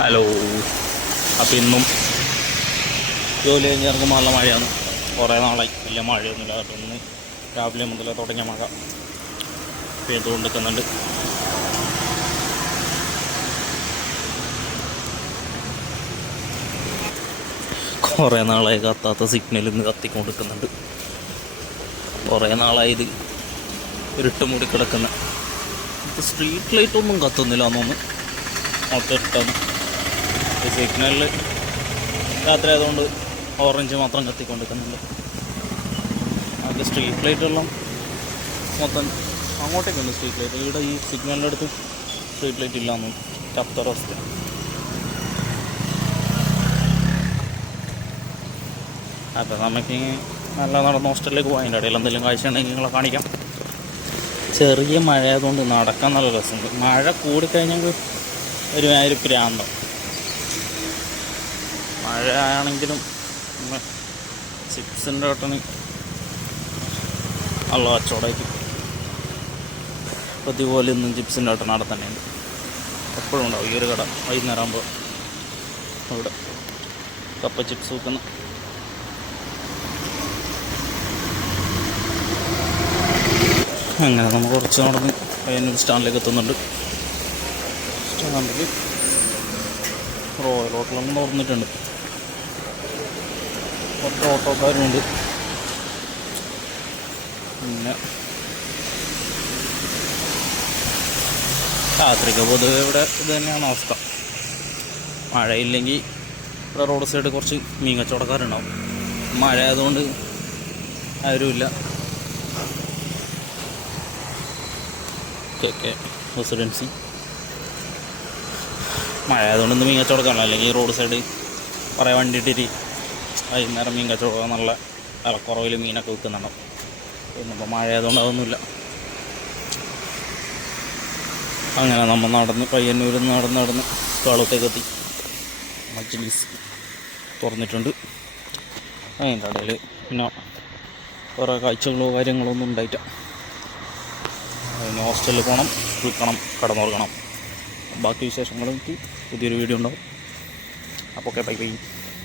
Hello. അപ്പോൾ ഇന്നും ജോലി കഴിഞ്ഞ് ഇറങ്ങുമ്പോൾ നല്ല മഴയാണ്. കുറേ നാളായി വലിയ മഴയൊന്നുമില്ല. ഇന്ന് രാവിലെ മുതൽ തുടങ്ങിയ മഴ പെയ്തുകൊണ്ട് നിൽക്കുന്നുണ്ട്. കുറേ നാളായി കത്താത്ത സിഗ്നൽ ഇന്ന് കത്തിക്കൊണ്ട് നിൽക്കുന്നുണ്ട്. കുറേ നാളായി ഇത് ഇരുട്ട് മൂടി കിടക്കുന്ന. സ്ട്രീറ്റ് ലൈറ്റൊന്നും കത്തുന്നില്ല എന്നൊന്ന് മൊത്തം ഇരുട്ടാണ്. സിഗ്നലിൽ രാത്രി ആയതുകൊണ്ട് ഓറഞ്ച് മാത്രം കത്തിക്കൊണ്ടിരിക്കുന്നുണ്ട്. അത് സ്ട്രീറ്റ് ലൈറ്റെല്ലാം മൊത്തം അങ്ങോട്ടേക്കുണ്ട്. സ്ട്രീറ്റ് ലൈറ്റ് ഇവിടെ ഈ സിഗ്നലിൻ്റെ അടുത്ത് സ്ട്രീറ്റ് ലൈറ്റ് ഇല്ലയെന്നും ചത്തൊരവസ്ഥ. അപ്പോൾ നമുക്ക് നല്ല നടന്ന് ഹോസ്റ്റലിലേക്ക് പോകാം. അതിൻ്റെ ഇടയിൽ എന്തെങ്കിലും കാഴ്ച ഉണ്ടെങ്കിൽ നിങ്ങളെ കാണിക്കാം. ചെറിയ മഴ ആയതുകൊണ്ട് നടക്കാൻ നല്ല രസമുണ്ട്. മഴ കൂടിക്കഴിഞ്ഞെങ്കിൽ ഒരുമാതിരി പ്രാന്തം. മഴ ആണെങ്കിലും ചിപ്സിൻ്റെ കട്ടന് നല്ല കച്ചവടമായിരിക്കും. അതുപോലെ ഇന്നും ചിപ്സിൻ്റെ കട്ടൻ അവിടെ തന്നെയുണ്ട്. എപ്പോഴും ഉണ്ടാവും ഈ ഒരു കട. വൈകുന്നേരം ആകുമ്പോൾ അവിടെ കപ്പ ചിപ്സ് വെക്കുന്ന. അങ്ങനെ നമ്മൾ കുറച്ച് നടന്ന് പയ്യന്നൂർ സ്റ്റാൻഡിലേക്ക് എത്തുന്നുണ്ട്. സ്റ്റാൻഡിൽ റോയൽ ഹോട്ടലൊന്നും തുറന്നിട്ടുണ്ട്. കുറച്ച് ഓട്ടോക്കാരുണ്ട്. പിന്നെ രാത്രിക്ക് പൊതുവെ ഇവിടെ ഇത് തന്നെയാണ് അവസ്ഥ. മഴയില്ലെങ്കിൽ ഇവിടെ റോഡ് സൈഡ് കുറച്ച് മീൻ കച്ചവടക്കാരുണ്ടാവും. മഴ ആയതുകൊണ്ട് ആരുമില്ല. കെ റെസിഡൻസി മഴ ആയതുകൊണ്ട് ഇന്ന് മീൻ കച്ചവടക്കാരല്ല. അല്ലെങ്കിൽ റോഡ് സൈഡ് കുറേ വണ്ടി ഇട്ടിട്ട് വൈകുന്നേരം മീൻ കച്ചവടം നല്ല വിലക്കുറവിൽ മീനൊക്കെ വിൽക്കുന്നുണ്ടാവും. ഇന്നിപ്പോൾ മഴ ആയതുകൊണ്ട് അതൊന്നുമില്ല. അങ്ങനെ നമ്മൾ നടന്ന് പയ്യന്നൂരിൽ നിന്ന് നടന്ന് കാളത്തേക്ക് എത്തി. മജ്ലിസ് തുറന്നിട്ടുണ്ട്. അതിൻ്റെ ഇടയിൽ പിന്നെ കുറേ കാഴ്ചകളോ കാര്യങ്ങളോ ഒന്നും ഉണ്ടായിട്ട. അതിന് ഹോസ്റ്റലിൽ പോകണം, കുളിക്കണം, കടന്നുറങ്ങണം. ബാക്കി വിശേഷങ്ങളും പുതിയൊരു വീഡിയോ ഉണ്ടാവും. അപ്പോൾ ഓക്കെ, ബൈ ബൈ.